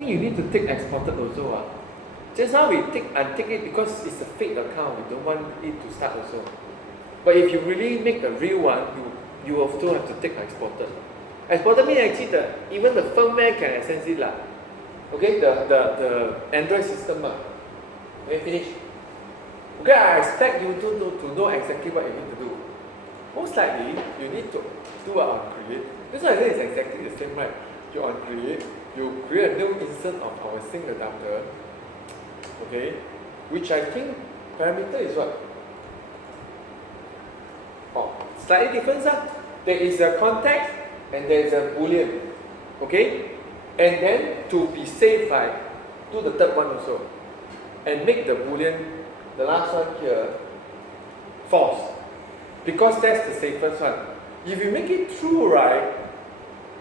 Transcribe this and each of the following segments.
You need to take exported also. Just now we untick it because it's a fake account. We don't want it to start also. But if you really make the real one, you also have to take exported. Exported means actually even the firmware can access it lah. Okay, the Android system Okay, finish. Okay, I expect you to know exactly what you need to do. Most likely, you need to do on create. This one I think is exactly the same, right? You on create, you create a new instance of our sync adapter. Okay, which I think parameter is what? Oh, slightly different. There is a context and there is a boolean. Okay, and then to be safe, right, do the third one also, and make the boolean, the last one here, false, because that's the safest one. If you make it true, right,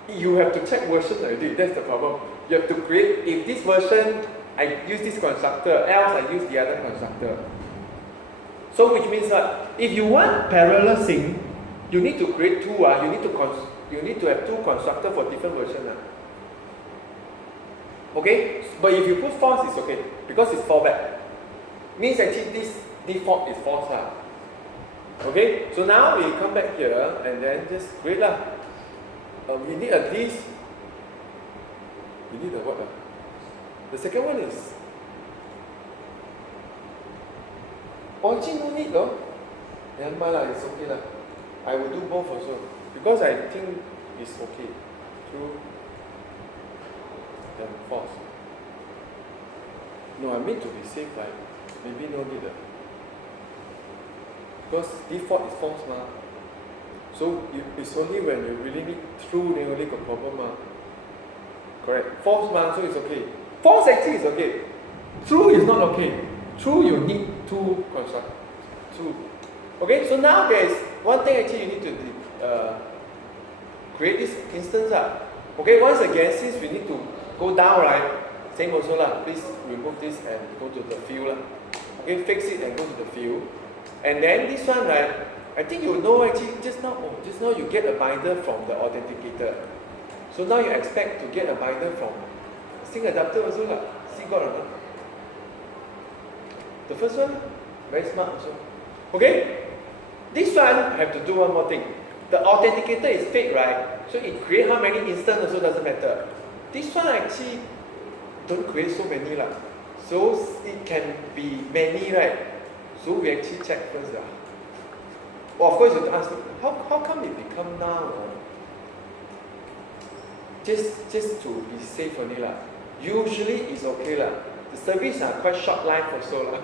you have to check version already. That's the problem. You have to create, if this version I use this constructor, else I use the other constructor. So which means that if you want parallel sync, you need to create two. You need to have two constructors for different versions. Okay, but if you put false, it's okay because it's fallback. Means actually this default is false. Okay, so now we come back here and then just create we need a this. We need a what? The second one is origin no need though. Never mind it's okay lah. I will do both also because I think it's okay. True and false. No, I mean to be safe, right? Maybe no need because default is false So it's only when you really need true then only got problem Correct. False so it's okay. False actually is okay. True is not okay. True you need two construct. True. Okay, so now there is one thing actually you need to create this instance. Okay, once again, since we need to go down, right? Same also please remove this and go to the field. Okay, fix it and go to the field. And then this one, right? I think you know actually just now you get a binder from the authenticator. So now you expect to get a binder from sync adapter also See got or not? The first one, very smart also. Okay? This one have to do one more thing. The authenticator is fake, right? So it create how many instance also doesn't matter. This one actually don't create so many So it can be many, right? So we actually check first Well, of course you have to ask me, how come it become now? Just to be safe only Usually it's okay The service are quite short life also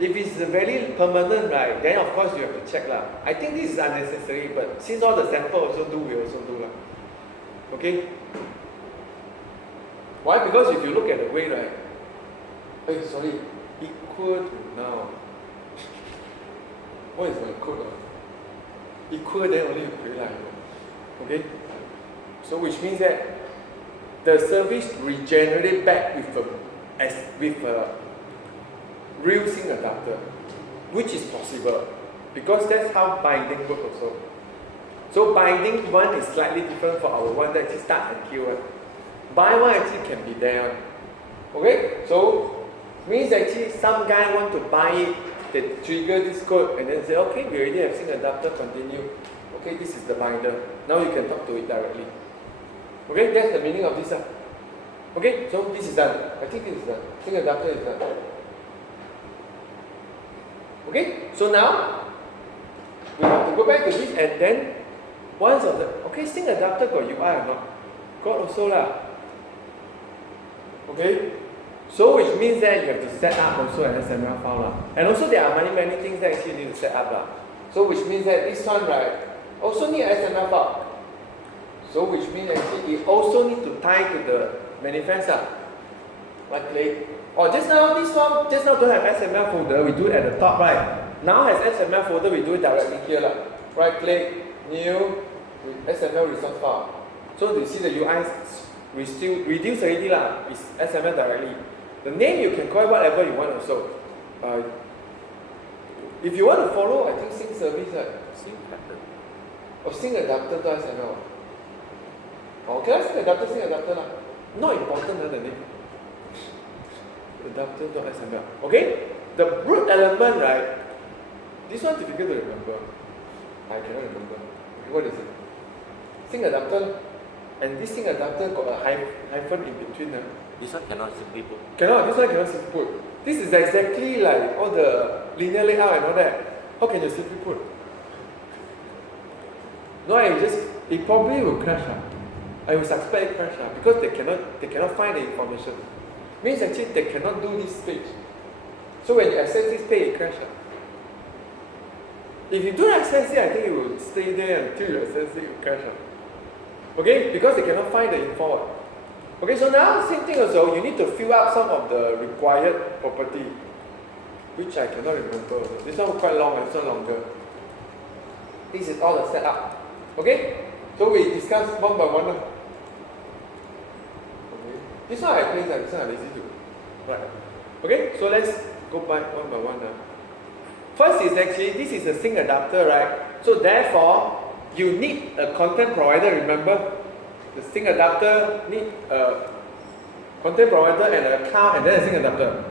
If it's very permanent, right, then of course you have to check I think this is unnecessary, but since all the sample also do, we also do Okay. Why? Because if you look at the way, right, equal to now. What is the code? Equal then only you create Okay. So which means that the service regenerate back with a real sync adapter, which is possible because that's how binding works also. So binding one is slightly different for our one that actually start and kill. Bind one actually can be there. Okay, so means actually some guy want to buy it, they trigger this code and then say, okay, we already have sync adapter, continue. Okay, this is the binder. Now you can talk to it directly. Okay, that's the meaning of this. Okay, so this is done. I think this is done. Sync adapter is done. Okay, so now we have to go back to this and then once of the sync adapter got UI or not? Got also Okay, so which means that you have to set up also an XML file and also there are many things that actually you need to set up So which means that this one, right, also need an XML file. So which means actually it also need to tie to the manifest Right click. Just now this one don't have XML folder, we do it at the top, right? Now has XML folder, we do it directly here Right click, new, XML resource file. So you see the UI we still reduce already it's XML directly. The name you can call it whatever you want also. If you want to follow, I think sync service sync pattern. Sync adapter to XML. Okay, sync adapter Not important, the name. Adapter.xml. Okay? The root element, right? This one difficult to remember. I cannot remember. Okay, what is it? Sync adapter. And this sync adapter got a hyphen in between. This one cannot simply put. Cannot, this one cannot simply put. This is exactly like all the linear layout and all that. How can you simply put? No, it probably will crash. I will suspect it crash because they cannot find the information. Means actually they cannot do this page. So when you access this page, it crashes. If you don't access it, I think it will stay there until you access it, it will crash. Okay? Because they cannot find the info. Okay, so now same thing also, you need to fill up some of the required property, which I cannot remember. This one quite long, it's not longer. This is all the setup. Okay? So we discuss one by one. Okay. This one I place, this one I lazy to. Right. Okay, so let's go by one. First is actually, this is a sync adapter, right? So therefore, you need a content provider, remember? The sync adapter need a content provider and an account and then a sync adapter.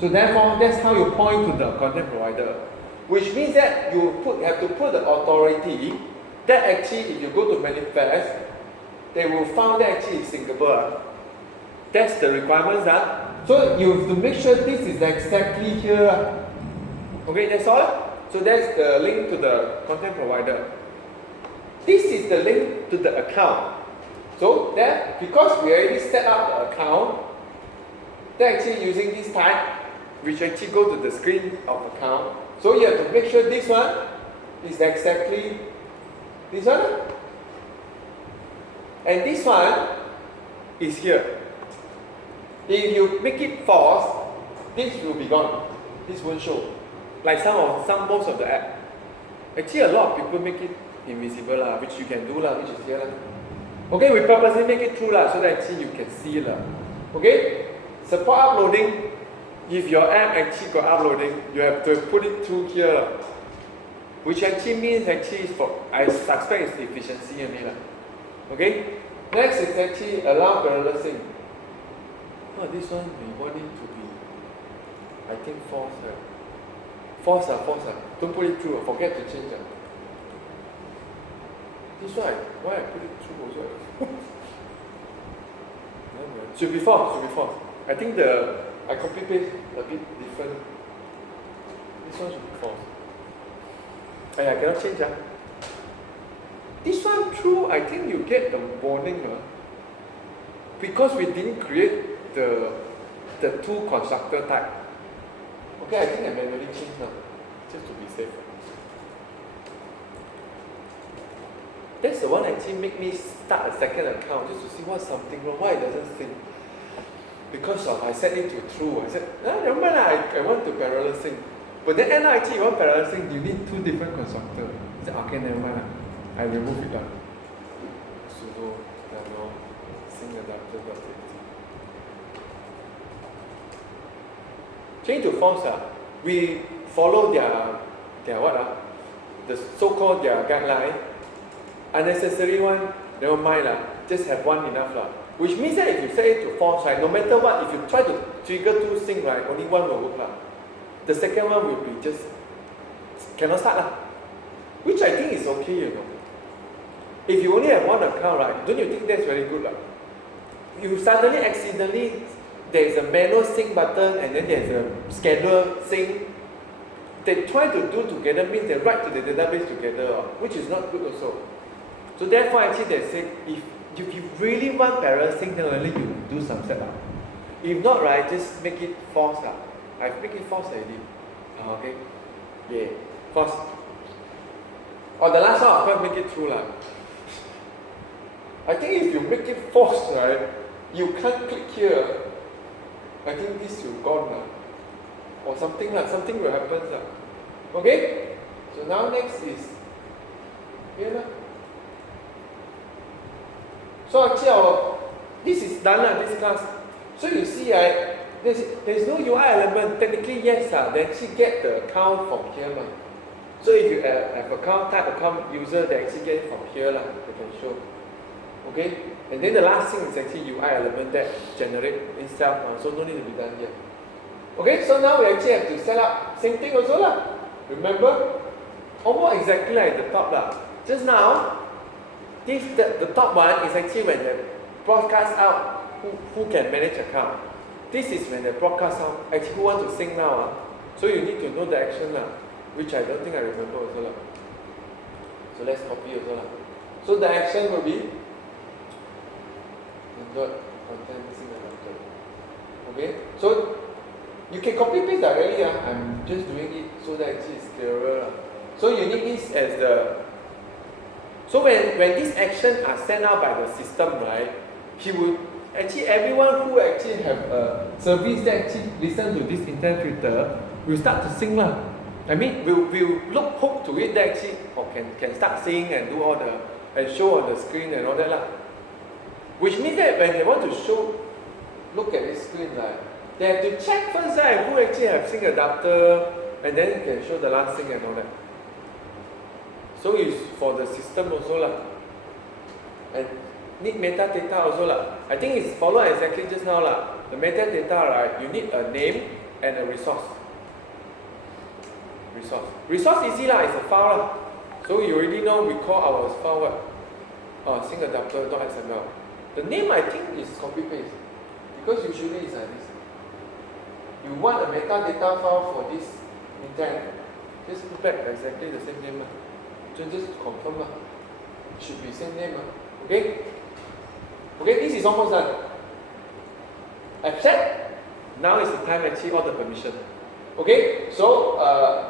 So therefore, that's how you point to the content provider. Which means that you have to put the authority that actually, if you go to manifest, they will find that actually it's syncable. That's the requirements. So you have to make sure this is exactly here. Okay, that's all. So that's the link to the content provider. This is the link to the account. So that because we already set up the account, they're actually using this type, which actually go to the screen of account. So you have to make sure this one is exactly this one. And this one is here. If you make it false, this will be gone. This won't show. Like most of the app. Actually, a lot of people make it invisible, which you can do, which is here. Okay, we purposely make it true, so that actually you can see. Okay? Support uploading. If your app actually got uploading, you have to put it through here. Which actually means I suspect it's efficiency only. Okay? Next is actually allow parallel sync. Oh, this one we want it to be, I think false. False. Don't put it through. Forget to change. This one, why I put it through also? No. Should be false. I think I copy paste a bit different. This one should be false. I cannot change. This one true, I think you get the warning. Because we didn't create the two constructor type. Okay, I think I manually change now, just to be safe. That's the one actually make me start a second account just to see what's something wrong, why it doesn't sync. Because I set it to true. I said, never mind, I want to parallel sync. But then actually you want parallel sync, you need two different constructors. I said, okay, never mind. I remove it. Sudo nano sync adapter.this. Change to false. We follow their what? The so-called their guideline. Unnecessary one, never mind. Just have one enough. Which means that if you set it to false, no matter what, if you try to trigger two sync, only one will work. The second one will be just cannot start. Which I think is okay, If you only have one account, don't you think that's very good? You suddenly accidentally there is a manual sync button and then there's a schedule sync. They try to do together means they write to the database together, which is not good also. So therefore actually they say if you really want parallel sync, then only you do some setup. If not, just make it false. I make it false already. Okay? Yeah. False. Or the last one, of course, make it true. I think if you make it false, you can't click here. I think this will gone. Or something will happen. Okay? So now next is here. So actually this is done this class. So you see there's no UI element. Technically yes, they actually get the account from here. So if you have account type, account user, they actually get it from here. They can show. Okay, and then the last thing is actually UI element that generate itself, so no need to be done yet. Okay, so now we actually have to set up same thing also lah. Remember, almost exactly like the top lah. Just now, the top one is actually when they broadcast out who can manage account. This is when they broadcast out actually who want to sync now. So you need to know the action lah, which I don't think I remember also lah. So let's copy also lah. So the action will be content sync adapter. Okay, so you can copy paste directly. I'm just doing it so that it is clearer. So you need this as the. So when these actions are sent out by the system, right? He will actually everyone who actually have a service that actually listen to this intent filter will start to sync lah. I mean, we'll look hook to it that actually can start sync and do all the and show on the screen and all that lah. Which means that when they want to look at this screen like. They have to check first who actually have sync adapter and then you can show the last thing and all that. So it's for the system also lah. And need metadata also lah. I think it's followed exactly just now lah. The metadata, right, you need a name and a resource. Resource easy lah, it's a file lah. So you already know we call our file what? Sync adapter.xml. The name I think is copy paste. Because usually it's like this. You want a metadata file for this intent, just put back exactly the same name. So just to confirm, it should be same name. Okay? Okay, this is almost done. Accept. Now is the time actually all the permission. Okay, so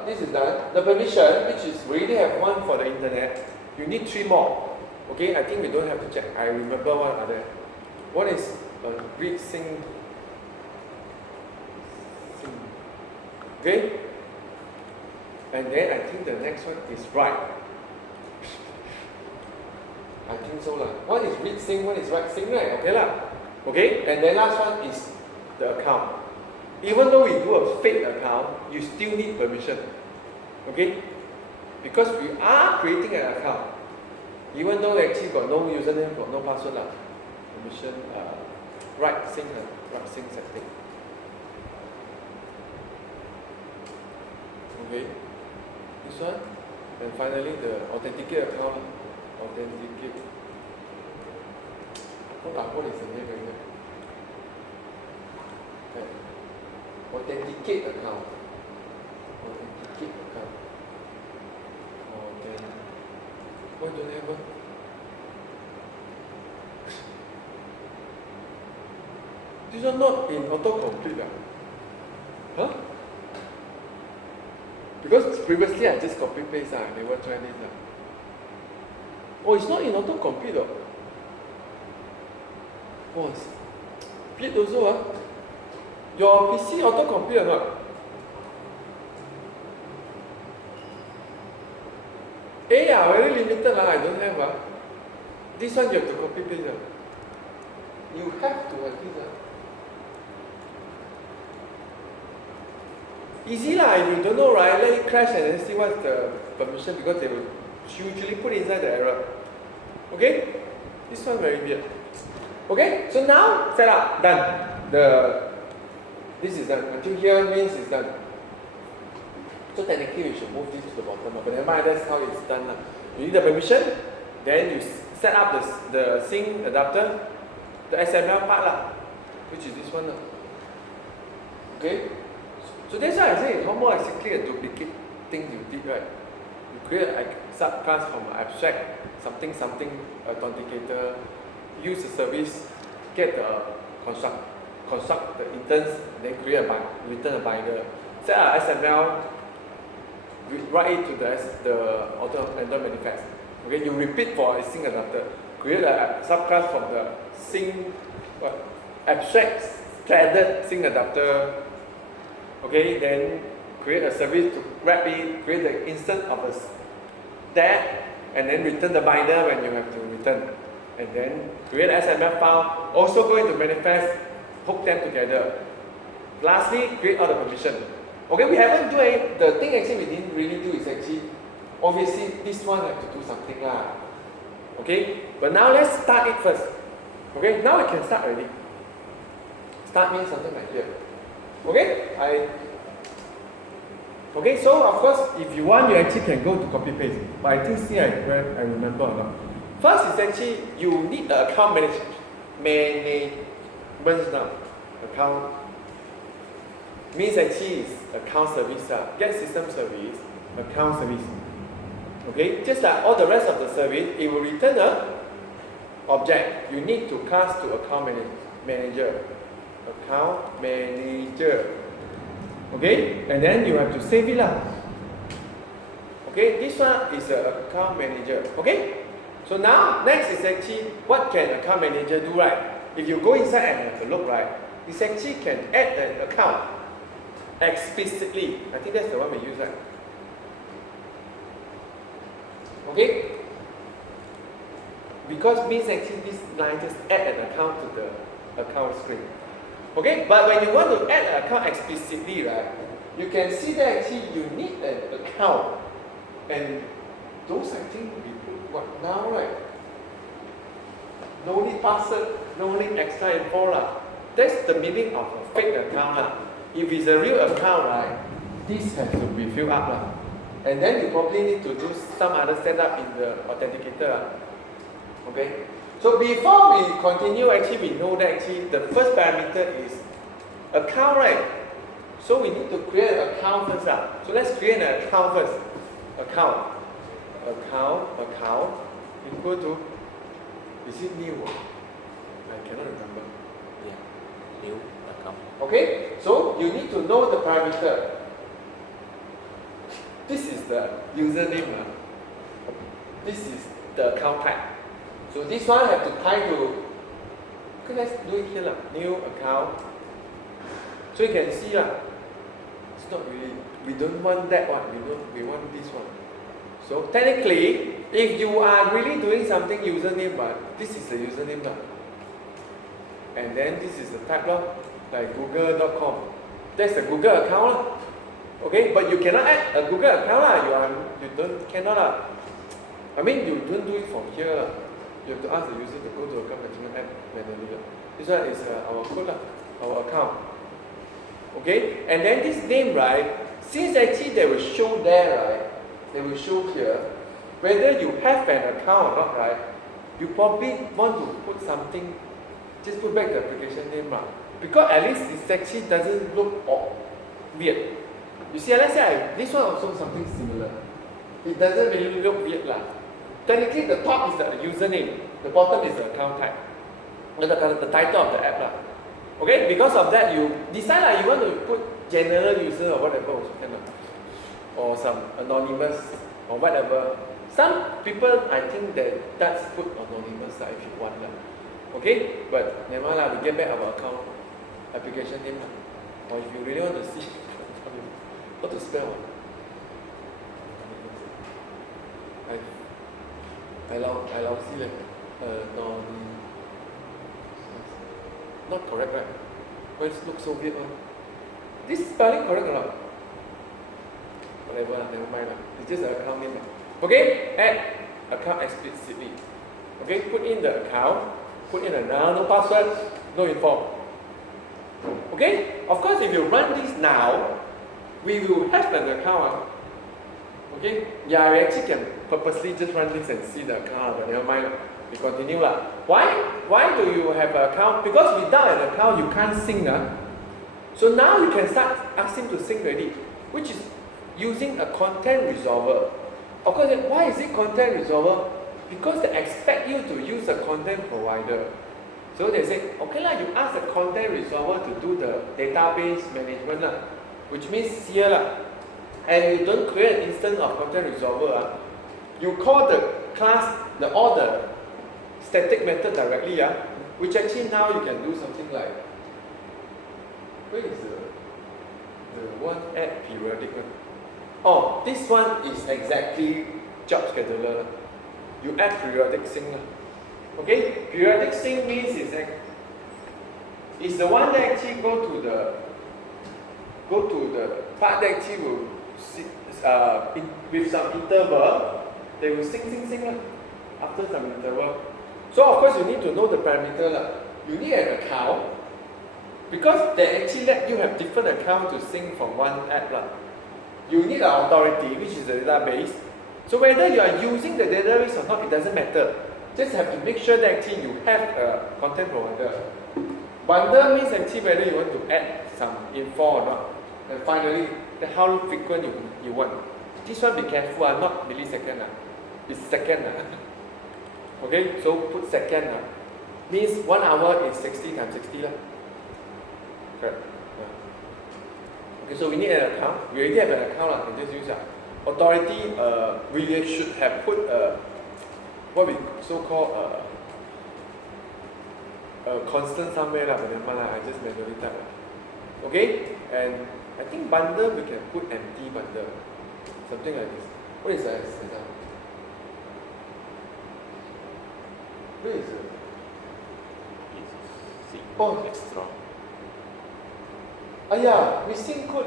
this is done. The permission, which is we already have one for the internet, you need 3 more. Okay, I think we don't have to check. I remember one other. One is read sync. Okay? And then I think the next one is write. I think so lah. One is read sync, one is write sync, right? Okay lah. Okay? And then last one is the account. Even though we do a fake account, you still need permission. Okay? Because we are creating an account. Even though actually got no username, got no password lah. Permission, write sync setting. Okay, this one, and finally the authenticate account. Authenticate. What is the name again? Okay. Authenticate account. Authenticate account. Why don't you have one? This one not in autocomplete. Huh? Because previously I just copy paste, I never tried this. Oh, it's not in autocomplete though. Oh, it's split also. Your PC autocomplete or not? Very limited I don't have. This one you have to copy paste. You have to have this. Easy lah, if you don't know, right, let it crash and then see what's the permission because they will usually put inside the error. Okay? This one very weird. Okay, so now set up, done. This is done. Until here means it's done. So technically we should move this to the bottom, but never mind, that's how it's done. You need the permission, then you set up the sync adapter, the XML part, which is this one. Okay? So that's why I say it's almost exactly a duplicate thing you did, right? You create a subclass from an abstract, something authenticator, use the service, get the construct the interns, then create return a binder, set up XML, write it to the auto manifest. Okay, you repeat for a sync adapter, create a subclass from the sync abstract threaded sync adapter. Okay, then create a service to wrap it, create the instance of that, and then return the binder when you have to return. And then create an XML file, also go into manifest, hook them together. Lastly, create all the permission. Okay, we haven't do any, the thing actually we didn't really do is actually, obviously this one have to do something lah. Okay, but now let's start it first. Okay, now we can start already. Start means something like here. Okay, okay, so of course, if you want, you actually can go to copy paste. But I think see I remember or not. First is actually you need the account management now. Account means actually is account service, get system service, account service. Okay, just like all the rest of the service, it will return a object. You need to cast to account manager. Account manager. Okay, and then you have to save it lah. Okay, this one is the account manager. Okay, so now next is actually what can account manager do, right? If you go inside and have a look, right, it actually can add an account explicitly. I think that's the one we use, right? Okay, because means actually this line just add an account to the account screen. Okay, but when you want to add an account explicitly, right, you can see that actually you need an account, and those I think we put what now, right? No need password, no need extra info lah. That's the meaning of a fake account lah. If it's a real account, right, this has to be filled up lah. And then you probably need to do some other setup in the authenticator. Okay? So before we continue, actually we know that actually the first parameter is account, right? So we need to create an account first. So let's create an account first. Account equal to, is it new? I cannot remember. Yeah, new account. Okay? So you need to know the parameter. This is the username. This is the account type. So this one have to tie to, okay, let's do it here. New account. So you can see, it's not really, we don't want that one, we want this one. So technically, if you are really doing something username, this is the username. And then this is the type, like google.com. That's the Google account. Okay, but you cannot add a Google account. Cannot. I mean, you don't do it from here. You have to ask the user to go to account management app manually. This one is our code, our account. Okay, and then this name, right? Since actually they will show there, right? They will show here whether you have an account or not, right? You probably want to put something. Just put back the application name, because at least it actually doesn't look weird. You see, let's say this one also something similar. It doesn't really look weird lah. Technically, the top is the username, the bottom is the account type, the title of the app lah. Okay, because of that, you decide you want to put general user or whatever also can, or some anonymous or whatever. Some people, I think that's put anonymous if you want lah. Okay, but never mind we get back our account application name lah. Or if you really want to see. What to spell? I see not correct, right? Why it looks so weird? This spelling correct or not? Whatever, never mind. It's just an account name. Okay, add account explicitly. Okay, put in the account, put in a null, no password, no info. Okay, of course, if you run this now, we will have an account. Okay? Yeah, we actually can purposely just run this and see the account, but never mind. We continue lah. Why do you have an account? Because without an account, you can't sync. So now you can start asking to sync already, which is using a content resolver. Of course, why is it content resolver? Because they expect you to use a content provider. So they say, okay lah, you ask the content resolver to do the database management lah. Which means here and you don't create an instance of content resolver. You call the class, all the static method directly, which actually now you can do something like, where is the one add periodic one? Oh, this one is exactly job scheduler. You add periodic sync. Okay, periodic sync means it's the one that actually go to the part that actually will with some interval, they will sync. after some interval. So of course you need to know the parameter lah. You need an account because they actually let you have different accounts to sync from one app lah. You need an authority, which is the database. So whether you are using the database or not, it doesn't matter. Just have to make sure that actually you have a content provider. Bundle means actually whether you want to add some info or not. And finally, how frequent you want. This one be careful, not millisecond. It's second. Okay, so put second. Means 1 hour is 60 times 60. Correct. Yeah. Okay, so we need an account. We already have an account. We just use authority. We should have put what we so-called a constant somewhere, but I just manually type. Okay, and I think bundle we can put empty bundle, something like this. What is that? Where is it? Oh, extra. Yeah, missing code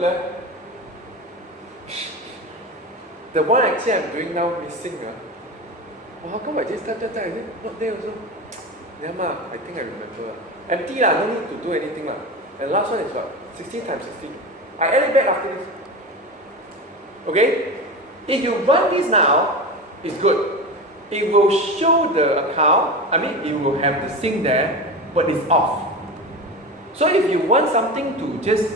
The one actually I'm doing now missing. Oh, how come I just type? Is it not there also? Yeah, I think I remember. Empty lah, no need to do anything lah. And last one is what? 16 times 16. I add it back after this. Okay? If you run this now, it's good. It will show the account, it will have the sync there, but it's off. So if you want something to just,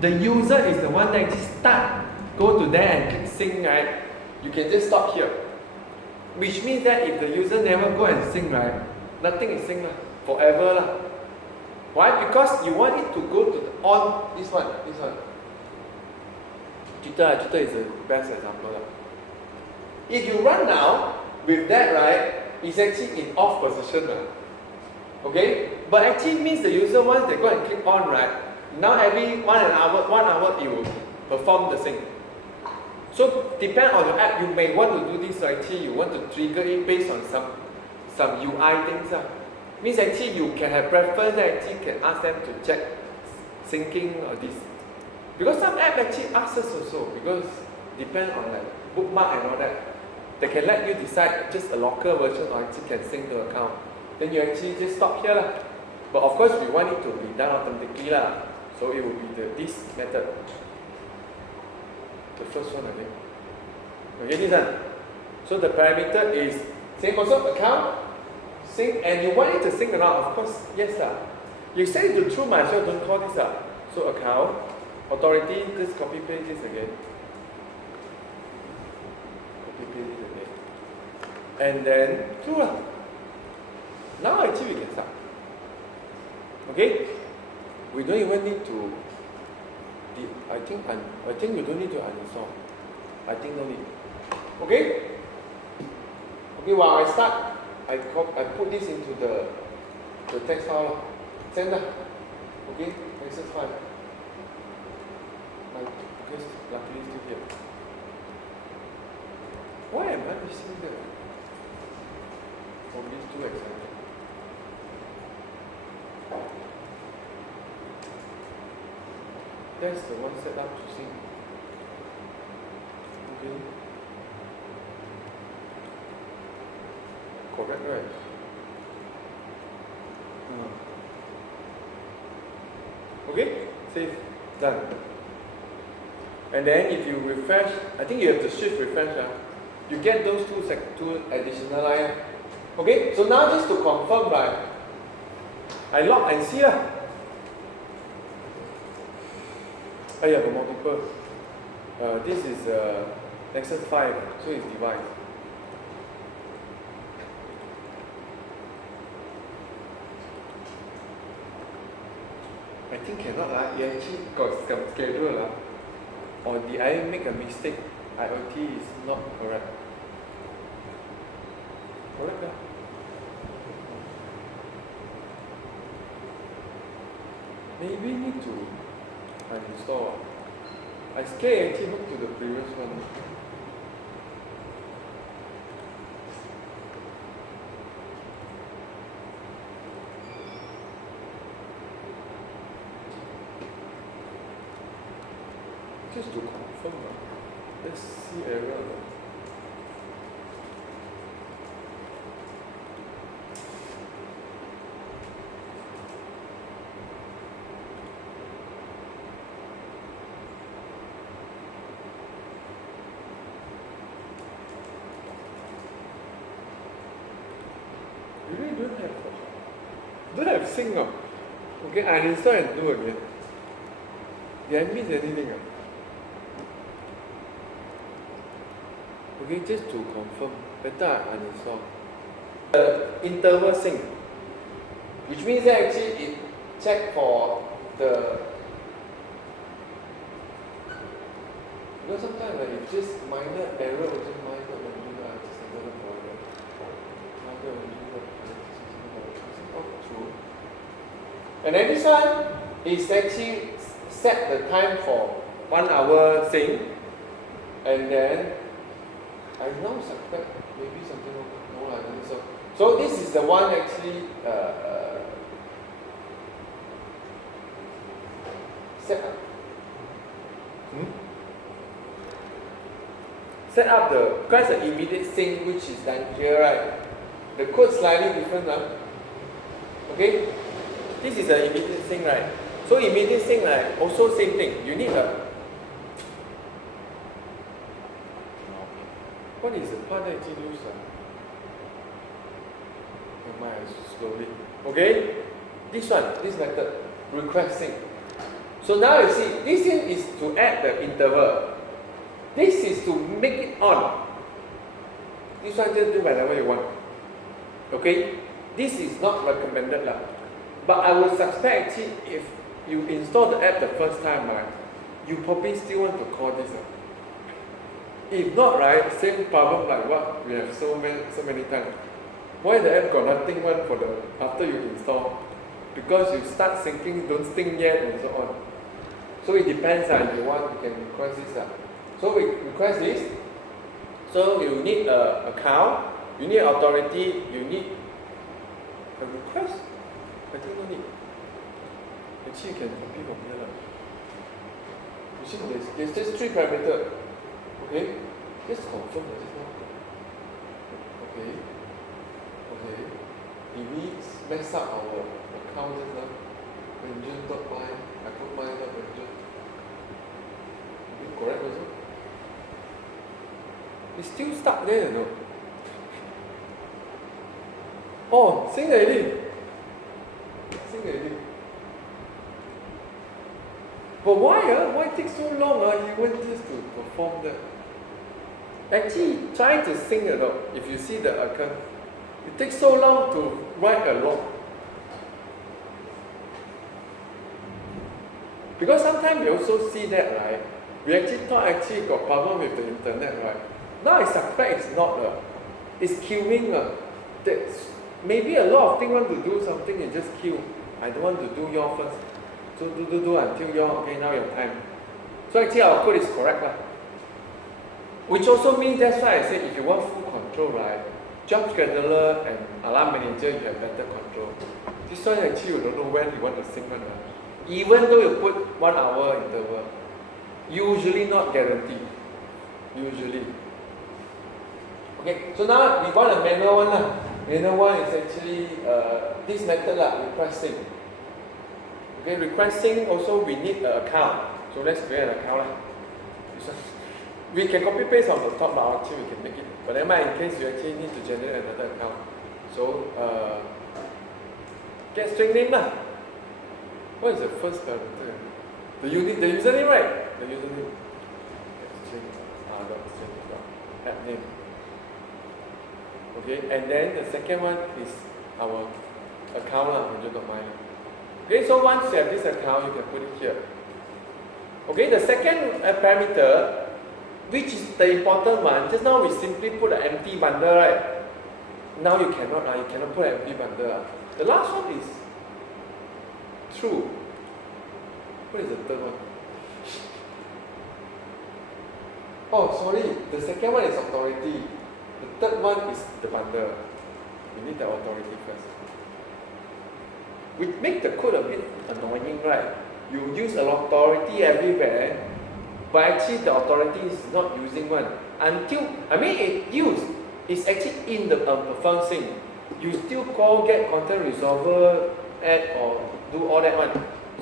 the user is the one that just start, go to there and click sync, right? You can just stop here. Which means that if the user never go and sync, right, nothing is synced forever lah. Why? Because you want it to go to the on this one. Twitter is the best example lah. If you run now with that, right, it's actually in off position lah. Okay, but actually means the user once they go and click on, right, now every 1 hour it will perform the sync. So depend on the app, you may want to do this. Actually, you want to trigger it based on some UI things. Means actually you can have preference that actually can ask them to check syncing or this. Because some app actually asks us also, because depend on like bookmark and all that. They can let you decide just a local version or actually can sync to account. Then you actually just stop here lah. But of course we want it to be done automatically lah. So it will be this method. The first one I think. Okay, this one. So the parameter is same also account, sync, and you want it to sync or not? Of course, yes lah. You set it to true, might as well don't call this lah. So account, authority, just copy paste this again. Copy paste this again. And then true lah. Now actually we can start. Okay? We don't even need to. I think we don't need to uninstall. I think no need. Okay? Okay, while I start, I put this into the text file. Send that. Okay? Access file. Because luckily still here. Why am I missing that? From these two examples. That's the one set up to sync. Okay. Correct, right? Okay, save, done. And then if you refresh, I think you have to shift refresh. You get those two additional lines. Okay, so now just to confirm, right? I log and see lah. Oh yeah, the multiple. This is Nexus 5, so it's device. I think cannot lah. It actually got schedule lah. Or did I make a mistake? IoT is not correct. Correct lah. Maybe need to uninstall. I scared actually hook to the previous one. Just to confirm. Let's see error. don't have sync. Okay, I uninstall and do again. Did I miss anything? Okay, just to confirm, better I uninstall. Interval sync, which means that actually it check for the, because sometimes like, it's just minor error or just minor and then this one is actually set the time for 1 hour sync, and then I now suspect maybe something wrong. No, I don't think so. So this is the one actually set up. Set up the, because the immediate sync which is done here, right? The code slightly different now. Okay? This is the immediate sync, right? So immediate sync, right? Also same thing. You need a, what is the part that you use? Slowly. Okay? This one, this method, request sync. So now you see, this thing is to add the interval. This is to make it on. This one just do whenever you want. Okay? This is not recommended lah. But I would suspect actually if you install the app the first time, right, you probably still want to call this. If not, right, same problem like what we have so many times. Why the app got nothing one for the after you install? Because you start syncing, don't sync yet and so on. So it depends if you want, you can request this. So we request this. So you need an account, you need authority, you need a request. I think no need. Actually you can copy from here. You see there's just 3 parameters. Okay? Just confirm that this one. Okay. Okay. Did we mess up our account just now? Manager.my, AccountManager.getMainActivity.this. Is it correct also? It's still stuck there, you know. Oh, sync already. Sync already. But why? Why take so long? You want just to perform that? Actually, try to sync a lot. If you see the account, it takes so long to write a log. Because sometimes we also see that, right? We actually thought got problem with the internet, right? Now I suspect it's not. It's queuing. That's maybe a lot of things want to do something and just queue. I don't want to do your first. So do until your, okay, now your time. So actually our code is correct. Which also means that's why I said if you want full control, right? Job scheduler and alarm manager, you have better control. This one actually you don't know when you want to sync one. Even though you put 1 hour interval, usually not guaranteed. Usually. Okay, so now we got a manual one. Manual one is actually this method requesting. Okay, requesting also we need an account. So let's create an account. We can copy paste on the top, but actually we can make it. But in case you actually need to generate another account. So get string name . What is the first parameter? The username, right? The username. String app name. Okay, and then the second one is our account Manager.my. Okay, so once you have this account, you can put it here. Okay, the second parameter, which is the important one, just now we simply put an empty bundle, right? Now you cannot put an empty bundle. The last one is true. What is the third one? Oh, sorry, the second one is authority. The third one is the bundle. You need the authority first. We make the code a bit annoying, right? You use an authority everywhere, but actually the authority is not using one. It's actually in the perform sync. You still call get content resolver, add or do all that one.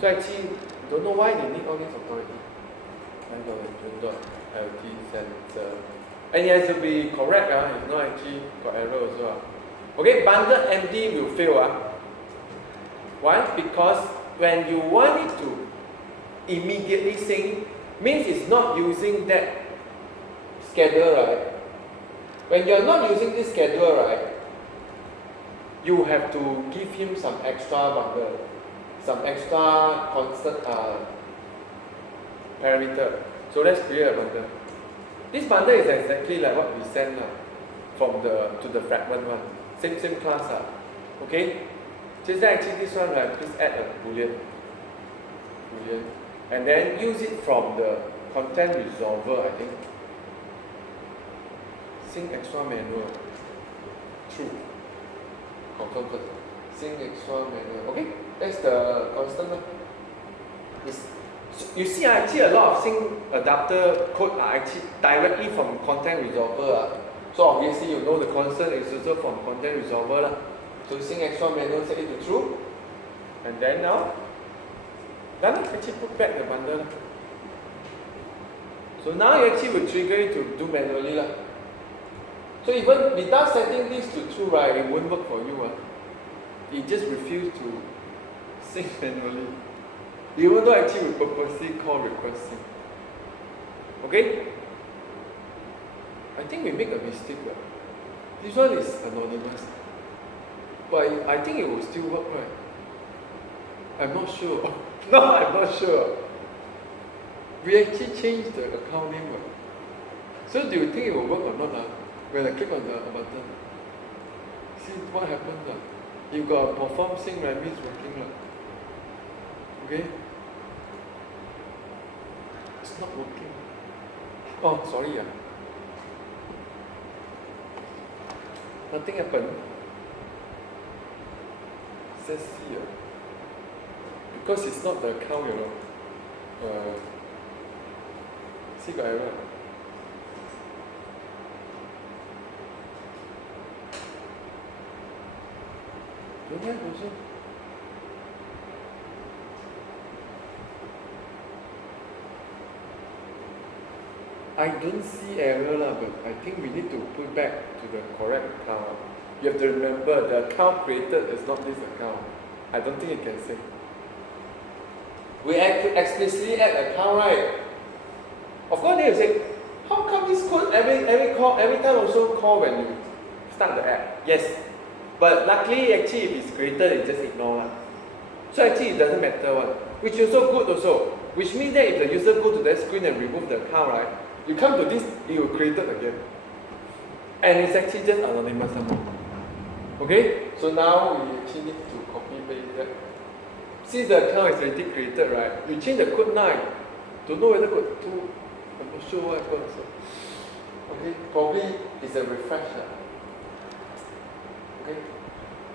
So actually, don't know why they need all this authority. LT center. And it has to be correct, if not actually got error also. Okay, bundle empty will fail. Why? Because when you want it to immediately sync, means it's not using that schedule, right? When you're not using this schedule, right, you have to give him some extra bundle, some extra constant parameter. So let's create a bundle. This bundle is exactly like what we sent from to the fragment one. Same class. Okay? Just actually this one, please add a boolean. And then use it from the content resolver, I think. Sync extra manual. True. Confirm first. Sync extra manual. Okay? That's the constant. You see, actually a lot of sync adapter code are actually directly from content resolver. So obviously you know the constant is also from content resolver. So sync extra manual, set it to true. And then now, then actually put back the bundle. So now you actually will trigger it to do manually. So even without setting this to true, right, it won't work for you. It just refuses to sync manually. Even though actually we purposely call request sync. Okay? I think we make a mistake. This one is anonymous. But I think it will still work, right? I'm not sure. No, I'm not sure. We actually changed the account name. So do you think it will work or not? When I click on the button. See what happens. You got a perform sync, right? Means working. Okay? It's not working. Oh, sorry. Nothing happened. Says here. Because it's not the account, see got error. Don't have also. I don't see error, but I think we need to put back to the correct account. You have to remember the account created is not this account. I don't think it can say. We explicitly add account, right? Of course, they will say, how come this code every time also call when you start the app? Yes. But luckily, actually, if it's created, it just ignore one. So actually, it doesn't matter one. Which is also good also. Which means that if the user go to that screen and remove the account, right? You come to this, it will create it again. And it's actually just anonymous. Okay? So now we actually need to copy paste that. Since the account is already created, right? We change the code 9. Don't know whether code 2. I'm not sure what happened. So. Okay? Probably it's a refresh. Okay?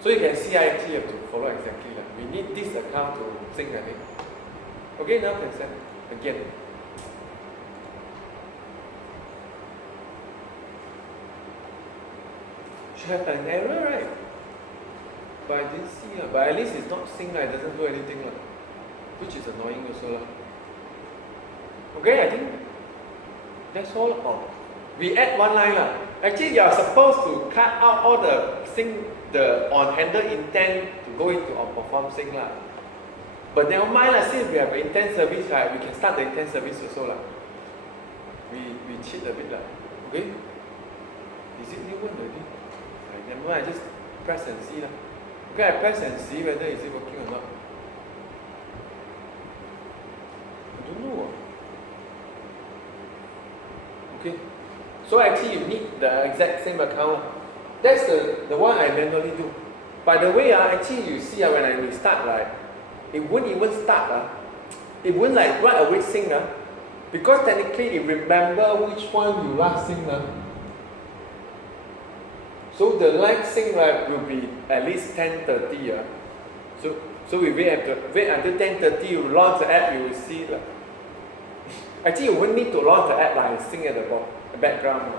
So you can see I actually have to follow exactly. We need this account to sync, I think. Okay, now can send again. Should have an error, right? But I didn't see. But at least it's not sync, it doesn't do anything. Which is annoying also. Okay, I think that's all. We add one line. Actually, you are supposed to cut out all the sync, the on handle intent to go into our perform sync. But never mind, since we have an intent service, right, we can start the intent service also. We cheat a bit. Okay? Is it new one already? Never mind, I just press and see. Okay, I press and see whether is it working or not. I don't know. Okay. So actually you need the exact same account. That's the one I manually do. By the way, actually you see when I restart, right, it won't even start. It won't like right away sync. Because technically it remember which one you last sync. So the next sync, right, will be at least 10:30. So we have to wait until 10:30. You launch the app, you will see. Actually, you won't need to launch the app and sync at the background.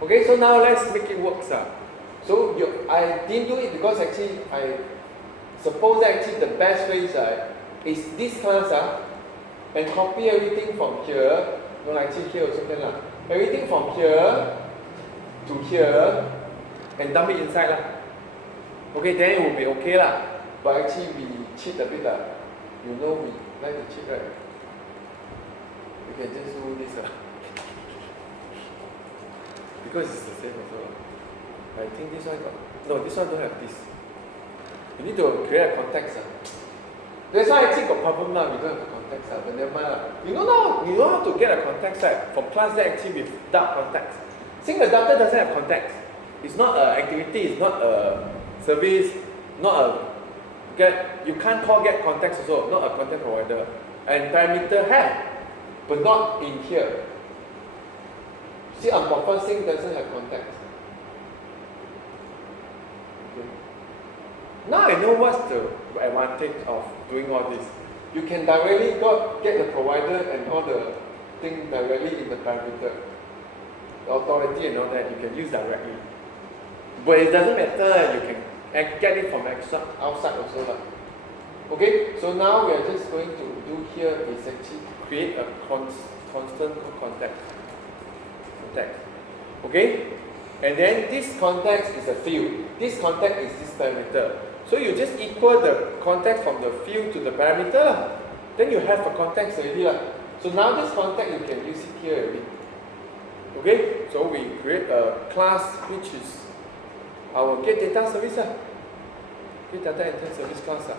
Okay, so now let's make it work. So I didn't do it because actually I suppose actually the best way is this class and copy everything from here. No, actually here also can. Everything from here to here and dump it inside. Okay, then it will be okay. but actually we cheat a bit lah. You know we like to cheat, right? You can just do this because it's the same also. I think this one got, no, this one don't have this. You need to create a context. That's why actually got problem now, we don't have a context, but never mind. You know how to get a context, right? From class that actually without context. Sync adapter doesn't have context. It's not an activity, it's not a service, not a get, you can't call get context also, not a content provider. And parameter have, but not in here. See, unperformed sync doesn't have context. Okay. Now I know what's the advantage of doing all this. You can directly get the provider and all the thing directly in the parameter. The authority and all that you can use directly. But it doesn't matter, you can get it from outside also. Okay, so now we are just going to do here is actually create a constant context. Okay, and then this context is a field. This context is this parameter. So you just equal the context from the field to the parameter. Then you have a context already. So now this context you can use it here already. Okay, so we create a class which is our getData service. GetData intent service class.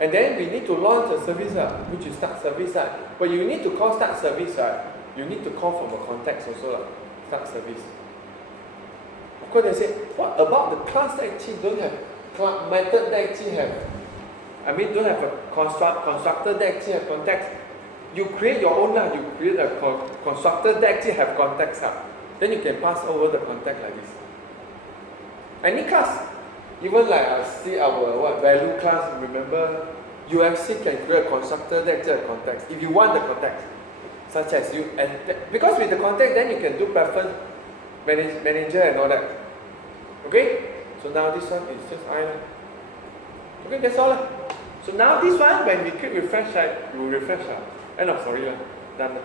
And then we need to launch a service which is start service. But you need to call start service. You need to call from a context also. Start service. Of course, they say, what about the class that actually don't have method that actually have, don't have a constructor that actually have context. You create your own, you create a constructor that actually have context. Then you can pass over the context like this. Any class, even like I see our value class, remember, you actually can create a constructor that actually have context. If you want the context, such as you, and because with the context, then you can do preference manager and all that. Okay? So now this one is just I. Okay, that's all. So now this one, when we click refresh, you will refresh. Sorry, done.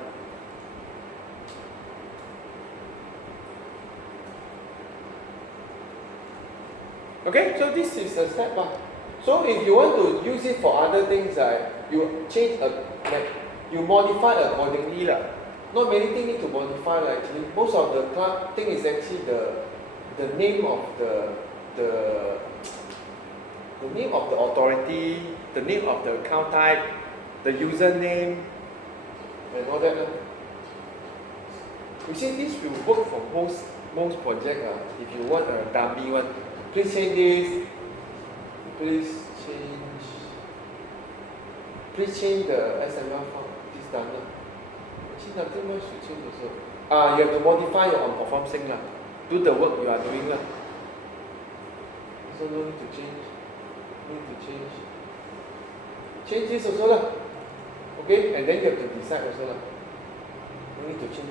Okay, so this is a step. So if you want to use it for other things, you change you modify accordingly. Not many things need to modify actually. Most of the thing is actually the name of the name of the authority, the name of the account type, the username, and all that. You see, this will work for most projects. If you want a dummy one, please change this. Please change the XML file. This done. Actually, nothing much to change also. You have to modify your unperformed sync. Do the work you are doing. So no need to change. Change this also. Okay, and then you have to decide also. No need to change.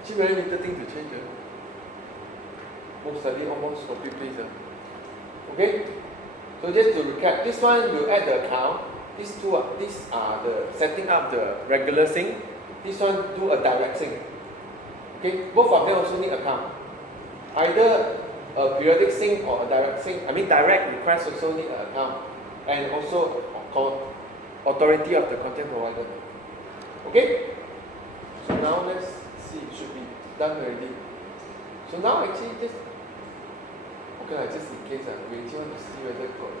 Actually, very little thing to change. Most study almost copy paste. Okay, so just to recap, this one you add the account. These are the setting up the regular sync. This one do a direct sync. Okay, both of them also need account. Either a periodic sync or a direct sync. Direct request also need an account, and also authority of the content provider. Okay, so now let's see, it should be done already. So now actually just in case we actually want to see whether it got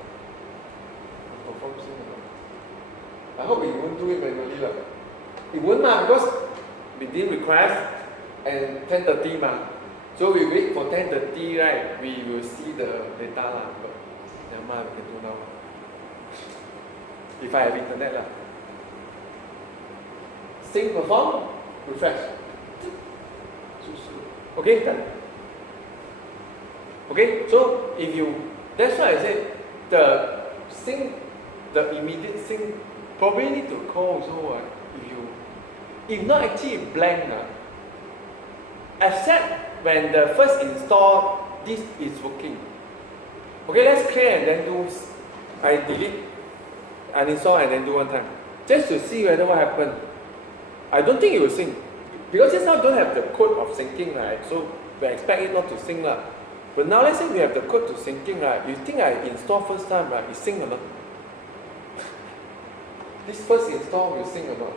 perform sync or not. I hope it won't do it manually. It won't because we did request and 10:30 So we wait for 10:30, right? We will see the data but never mind, we can do now. If I have internet Sync perform, refresh. Okay, done. Okay, so if that's why I said the sync, the immediate sync probably need to call also. If not actually blank. Except when the first install, this is working. Okay, let's clear and then do. I delete, uninstall and then do one time, just to see whether what happened. I don't think it will sync because just now don't have the code of syncing, right? So we expect it not to sync. But now let's say we have the code to syncing, right? You think I install first time, right? It sync or not? This first install will sync or not?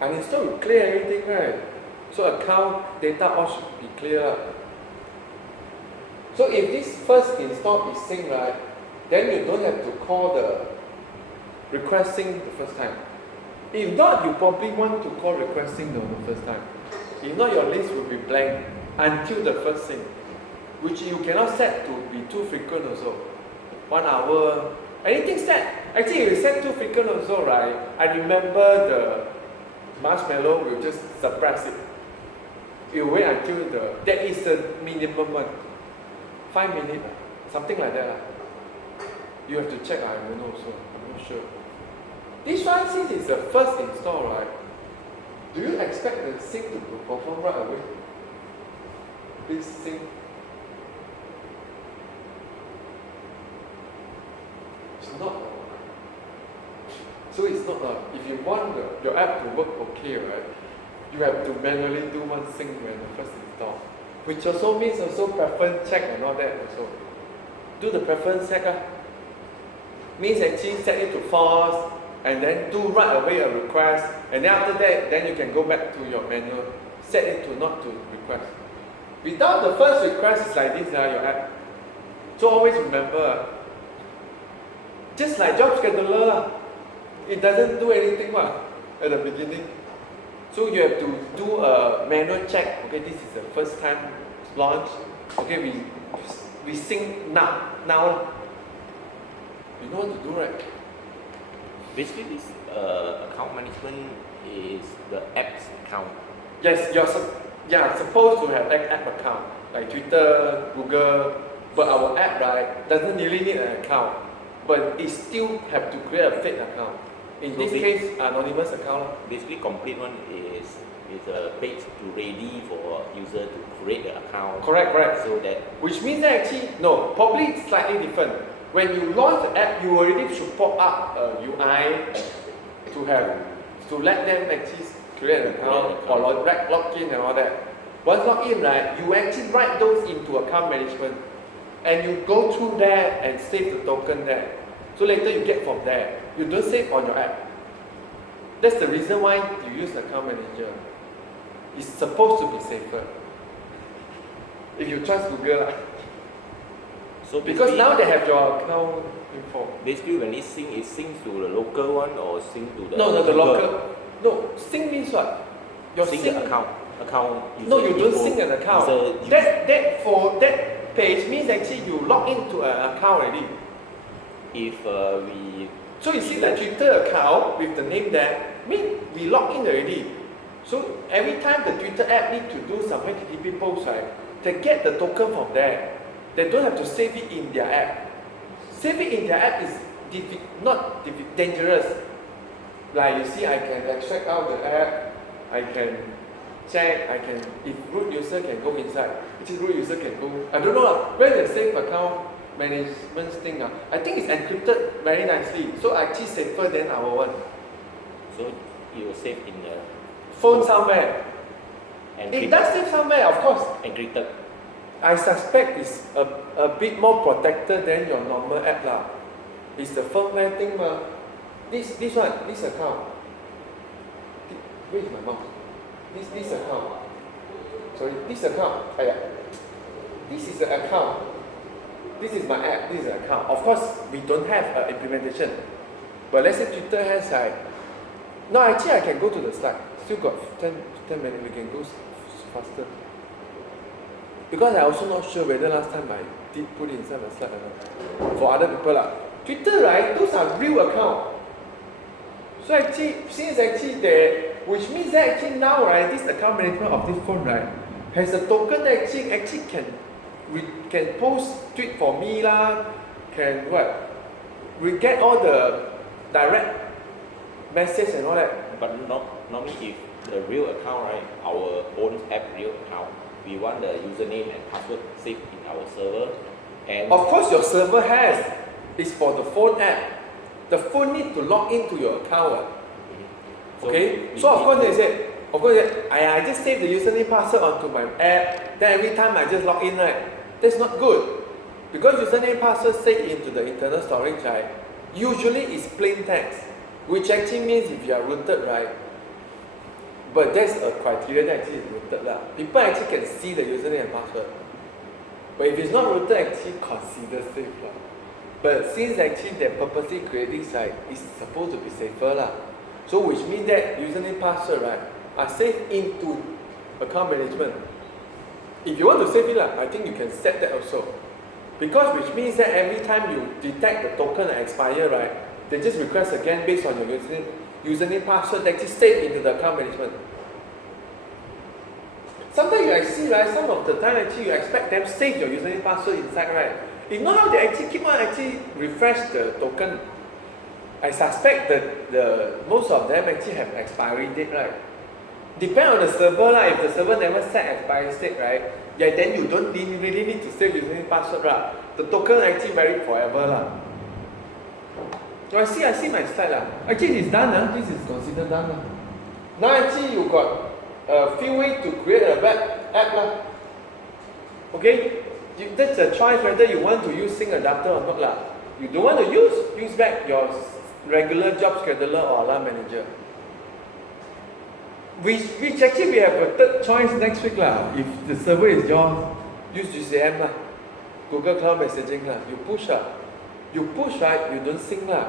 Uninstall will clear everything, right? So account data all should be clear. So if this first install is sync, right, then you don't have to call the request sync the first time. If not, you probably want to call request sync the first time. If not, your list will be blank until the first sync, which you cannot set to be too frequent also. 1 hour, anything set. Actually, if you set too frequent also, right, I remember the marshmallow will just suppress it. You wait until that is the minimum one. 5 minutes, something like that. You have to check, I don't know, so I'm not sure. This one, since it's the first install, right, do you expect the sync to perform right away? This sync. It's not. So it's not. If you want your app to work okay, right, you have to manually do one sync when the first install. Which also means also preference check and all that also. Do the preference check. Means actually set it to false and then do right away a request, and then after that, then you can go back to your manual, set it to not to request. Without the first request, it's like this, your app. So always remember, just like job scheduler, it doesn't do anything at the beginning. So you have to do a manual check. Okay, this is the first time launch. Okay, we sync now. You know what to do, right? Basically, this account management is the app's account. Yes, you're supposed to have an app account, like Twitter, Google, but our app, right, doesn't really need an account, but it still have to create a fake account. In this case, anonymous account. Basically, complete one is a page to ready for user to create the account. Correct. So that, which means that actually, no, probably it's slightly different. When you launch the app, you already should pop up a UI to let them actually create an account or log in and all that. Once log in, right, you actually write those into account management, and you go through there and save the token there. So later you get from there. You don't save on your app. That's the reason why you use account manager. It's supposed to be safer. If you trust Google. So because now they have your account info. Basically, when it syncs to the local one or sync to the the local. No, sync means what? Your sync the account. No, you don't sync an account. That page means actually you log into an account already. If so you see the Twitter account with the name there, means we log in already. So every time the Twitter app need to do some HTTP post, right, they get the token from there. They don't have to save it in their app. Save it in their app is dangerous. Like you see, I can extract out the app, I can check, if root user can go inside, which root user can go, I don't know, where the save account management thing, I think it's encrypted very nicely, so actually safer than our one. So it will save in the phone somewhere. Encrypted. It does save somewhere, of course. Encrypted. I suspect it's a bit more protected than your normal app lah. It's the firmware thing ma. This account. Where is my mouse? This account. Sorry, this account. This is the account. This is my app. This is the account. Of course, we don't have an implementation. But let's say Twitter has like. No, actually I can go to the slide. Still got 10 minutes. We can go faster. Because I also not sure whether last time I did put it inside the slide or not. For other people lah. Twitter, right, those are real accounts. So actually, since actually there, which means that actually now, right, this account management of this phone, right, has a token that actually can post tweet for me lah, can what? We get all the direct message and all that. But normally if the real account, right, our own app real account, we want the username and password saved in our server. And of course your server has. It's for the phone app. The phone need to log into your account. Okay? So of course they said, I just save the username password onto my app, then every time I just log in, right? That's not good. Because username password saved into the internal storage, right? Usually it's plain text, which actually means if you are rooted, right? But that's a criteria that actually is rooted lah. People actually can see the username and password. But if it's not rooted, actually consider safe lah. But since actually they're purposely creating site, it's supposed to be safer lah. So which means that username password, right, are saved into account management. If you want to save it lah, I think you can set that also. Because which means that every time you detect the token expire, right, they just request again based on your username password that is saved into the account management. Sometimes you see, right, some of the time actually you expect them save your username password inside, right? If not how they actually keep on refresh the token. I suspect that most of them actually have expiry date, right? Depend on the server lah. If the server never set expiry date, right? Yeah, then you don't really need to save username password lah. The token actually valid forever lah. So I see my slide lah. Actually it's done lah. This is considered done lah. Now actually you got a few ways to create a web app lah. Okay? That's a choice whether you want to use sync adapter or not lah. You don't want to use back your regular job scheduler or alarm manager. Which actually we have a third choice next week lah. If the server is yours, use GCM lah. Google Cloud Messaging lah. You push right, you don't sync lah.